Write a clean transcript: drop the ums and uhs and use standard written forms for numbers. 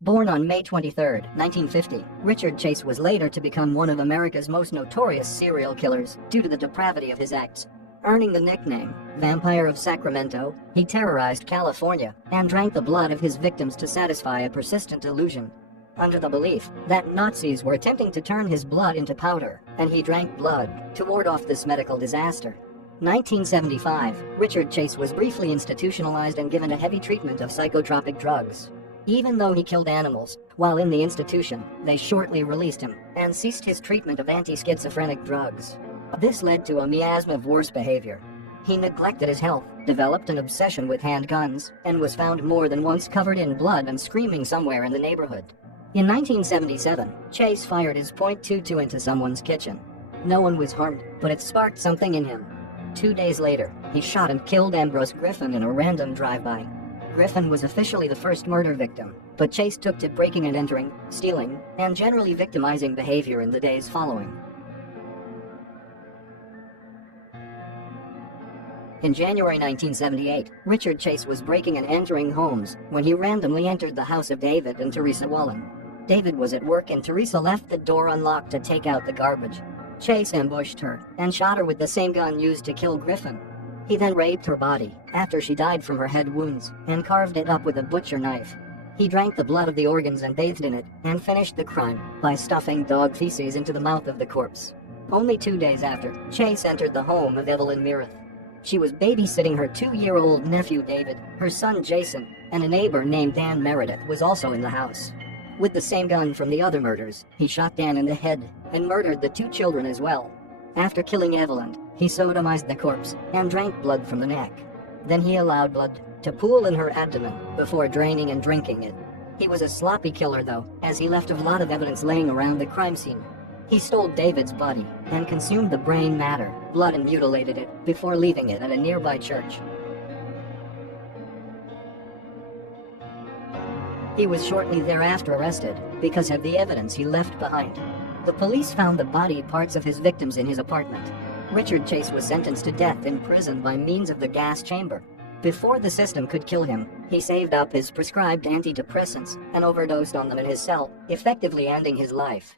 Born on May 23, 1950, Richard Chase was later to become one of America's most notorious serial killers due to the depravity of his acts. Earning the nickname Vampire of Sacramento, he terrorized California and drank the blood of his victims to satisfy a persistent delusion. Under the belief that Nazis were attempting to turn his blood into powder, and he drank blood to ward off this medical disaster. 1975, Richard Chase was briefly institutionalized and given a heavy treatment of psychotropic drugs. Even though he killed animals while in the institution, they shortly released him and ceased his treatment of anti-schizophrenic drugs. This led to a miasma of worse behavior. He neglected his health, developed an obsession with handguns, and was found more than once covered in blood and screaming somewhere in the neighborhood. In 1977, Chase fired his .22 into someone's kitchen. No one was harmed, but it sparked something in him. 2 days later, he shot and killed Ambrose Griffin in a random drive-by. Griffin was officially the first murder victim, but Chase took to breaking and entering, stealing, and generally victimizing behavior in the days following. In January 1978, Richard Chase was breaking and entering homes when he randomly entered the house of David and Teresa Wallen. David was at work and Teresa left the door unlocked to take out the garbage. Chase ambushed her and shot her with the same gun used to kill Griffin. He then raped her body after she died from her head wounds and carved it up with a butcher knife. He drank the blood of the organs and bathed in it and finished the crime by stuffing dog feces into the mouth of the corpse. Only 2 days after, Chase entered the home of Evelyn Meredith. She was babysitting her 2-year-old nephew David, her son Jason, and a neighbor named Dan Meredith was also in the house. With the same gun from the other murders, he shot Dan in the head and murdered the 2 children as well. After killing Evelyn, he sodomized the corpse and drank blood from the neck. Then he allowed blood to pool in her abdomen before draining and drinking it. He was a sloppy killer though, as he left a lot of evidence laying around the crime scene. He stole David's body and consumed the brain matter, blood, and mutilated it before leaving it at a nearby church. He was shortly thereafter arrested because of the evidence he left behind. The police found the body parts of his victims in his apartment. Richard Chase was sentenced to death in prison by means of the gas chamber. Before the system could kill him, he saved up his prescribed antidepressants and overdosed on them in his cell, effectively ending his life.